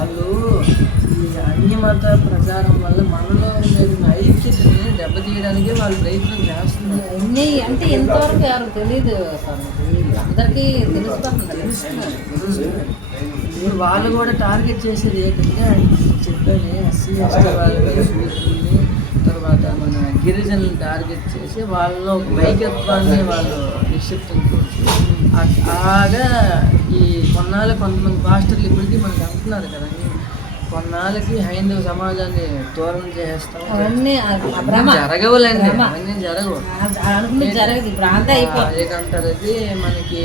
వాళ్ళు ఈ మత ప్రచారం వల్ల మనలో ఉన్న ఐక్యతని దెబ్బతీయడానికి వాళ్ళు ప్రయత్నం చేస్తున్నారు. అన్నీ అంటే ఇంతవరకు ఎవరు తెలియదు అందరికీ తెలుస్తుంది వాళ్ళు కూడా టార్గెట్ చేసేది ఏంటంటే చెప్పాను ఎస్సీ ఎస్టీ వాళ్ళని తర్వాత మన గిరిజనులను టార్గెట్ చేసి వాళ్ళలో వైకత్వాన్ని వాళ్ళు నిక్షిప్తించవచ్చు అలాగా కొన్నాళ్ళు కొంతమంది పాస్టర్లు ఇప్పటికీ మనకు అంటున్నారు కదండి కొన్నాళ్ళకి హైందవ సమాజాన్ని దూరం చేస్తాం అవన్నీ జరగవులేండి. అవన్నీ జరగవు. ఆ- అనుకుని జరగదు ఇప్పుడు అంతా అయిపోతుంది. ఏకంటారు అది మనకి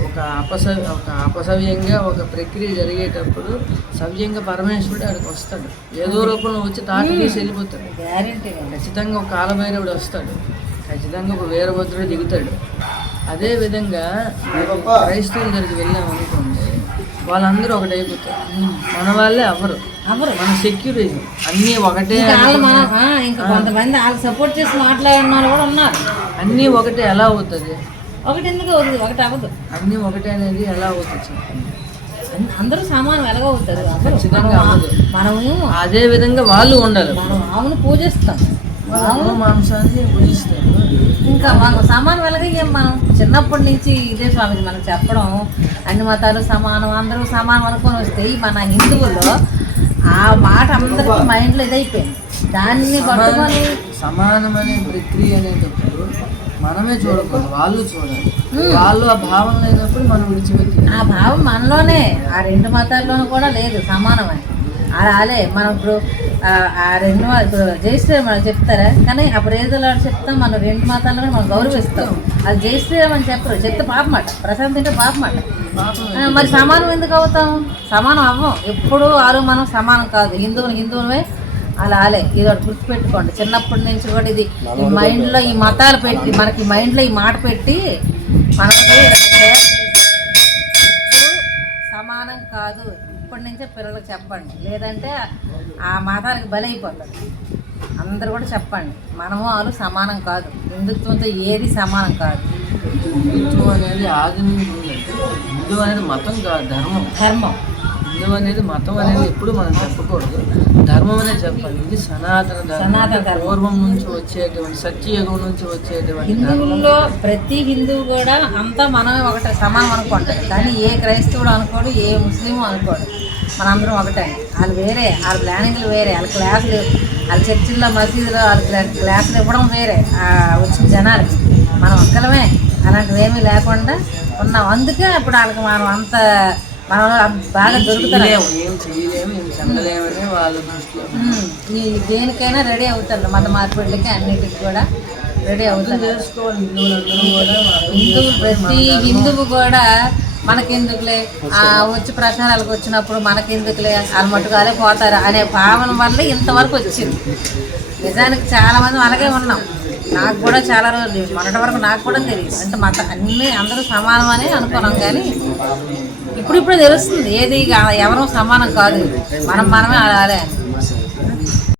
ఒక అపస ఒక అపసవ్యంగా ఒక ప్రక్రియ జరిగేటప్పుడు సవ్యంగా పరమేశ్వరుడు అక్కడికి వస్తాడు. ఏదో రూపంలో వచ్చి తాటి తీసి వెళ్ళిపోతాడు. ఖచ్చితంగా ఒక కాలభైరవుడు వస్తాడు. ఖచ్చితంగా ఒక వీరభద్రుడు దిగుతాడు. అదే విధంగా క్రైస్తవుల దగ్గరికి వెళ్ళాం అనుకోండి వాళ్ళందరూ ఒకటైపోతారు మన వాళ్ళే అవరు అవరు మన సెక్యూరిజం అన్నీ ఒకటే ఇంకా కొంతమంది వాళ్ళకి సపోర్ట్ చేసి మాట్లాడిన వాళ్ళు కూడా ఉన్నారు. అన్నీ ఒకటే ఎలా అవుతుంది? ఒకటి ఎందుకు అవుతుంది? ఒకటి అవ్వదు. అన్నీ ఒకటే అనేది ఎలా అవుతుంది అందరూ సమానం ఎలాగవుతారు. ఖచ్చితంగా. మనము అదే విధంగా వాళ్ళు ఉండాలి. మనం ఆవును పూజిస్తాం. మాంసాన్ని పూజిస్తారు. ఇంకా మనం సమానం ఏం మనం చిన్నప్పటి నుంచి ఇదే స్వామిజీ మనకు చెప్పడం. అన్ని మతాలు సమానం అందరూ సమానం అనుకొని వస్తే మన హిందువుల్లో ఆ మాట అందరికీ మైండ్లో ఇదైపోయింది. దాన్ని పట్టుకొని సమానమనే ప్రక్రియ అనేటప్పుడు మనమే చూడకూడదు వాళ్ళు చూడాలి. వాళ్ళు ఆ భావన లేనప్పుడు మనం విడిచిపెట్టి ఆ భావం మనలోనే ఆ రెండు మతాల్లోనూ కూడా లేదు సమానమని ఆ- అదే మనం ఇప్పుడు ఆ ఆ రెండు ఇప్పుడు జయశ్రీరామ్ మనం చెప్తారా? కానీ అప్పుడు ఏదో చెప్తాం మనం రెండు మతాలను మనం గౌరవిస్తాం. అది జయశ్రీరామ్ అని చెప్పరు. చెప్తే పాపమాట ప్రశాంత్ అంటే పాపమాట పాపం ఆ, మరి సమానం ఎందుకు అవుతాం? సమానం అవ్వం. ఎప్పుడు ఆరు మనం సమానం కాదు. హిందువులు హిందువులమే. అలా అలే ఇది ఒకటి గుర్తుపెట్టుకోండి. చిన్నప్పటి నుంచి కూడా ఇది ఈ మైండ్లో ఈ మతాలు పెట్టి మనకి మైండ్లో ఈ మాట పెట్టి మనకి సమానం కాదు. ఇప్పటి నుంచే పిల్లలకు చెప్పండి. లేదంటే ఆ మతానికి బలైపోతారు. అందరు కూడా చెప్పండి. మనము వాళ్ళు సమానం కాదు. హిందుత్వంతో ఏది సమానం కాదు. హిందుత్వం అనేది ఉందండి హిందూ అనేది మతం కాదు ధర్మం. ధర్మం. హిందూ అనేది మతం అనేది ఎప్పుడు మనం చెప్పకూడదు. ధర్మం అనే చెప్పాలి. ఇది సనాతన సనాతన ధర్మం. పూర్వం నుంచి వచ్చేటువంటి సత్యయుగం నుంచి వచ్చేటువంటి ధర్మం. హిందువుల్లో ప్రతి హిందువు కూడా అంతా మనమే ఒకటే సమానం అనుకుంటారు. కానీ ఏ క్రైస్తవుడు అనుకోడు ఏ ముస్లిం అనుకోడు. మనందరం ఒకటే. వాళ్ళు వేరే వాళ్ళ ప్లానింగ్లు వేరే వాళ్ళ క్లాసులు వాళ్ళ చర్చిల్లో మసీదులో వాళ్ళ క్లా- క్లాసులు ఇవ్వడం వేరే. ఆ వచ్చిన జనాలకి మనం ఒక్కలమే. అలాంటివి ఏమీ లేకుండా ఉన్నాం. అందుకే ఇప్పుడు వాళ్ళకి మనం అంత మనం బాగా దొరుకుతారు దేనికైనా రెడీ అవుతారు మత మార్పిడికి అన్నిటికి కూడా రెడీ అవుతారు. హిందువులు ప్రతి హిందువు కూడా మనకెందుకులే? ఆ వచ్చి ప్రచారాలకు వచ్చినప్పుడు మనకెందుకులే? వాళ్ళు మట్టుకాలే పోతారు అనే భావన వల్ల ఇంతవరకు వచ్చింది. నిజానికి చాలా మంది అలాగే ఉన్నాం. నాకు కూడా చాలా రోజులు మొన్నటి వరకు నాకు కూడా తెలియదు. అంటే మత అన్నీ అందరూ సమానం అని అనుకున్నాం కానీ ఇప్పుడు ఇప్పుడు తెలుస్తుంది. ఏది ఎవరూ సమానం కాదు. మనం మనమే ఆడాలి అని.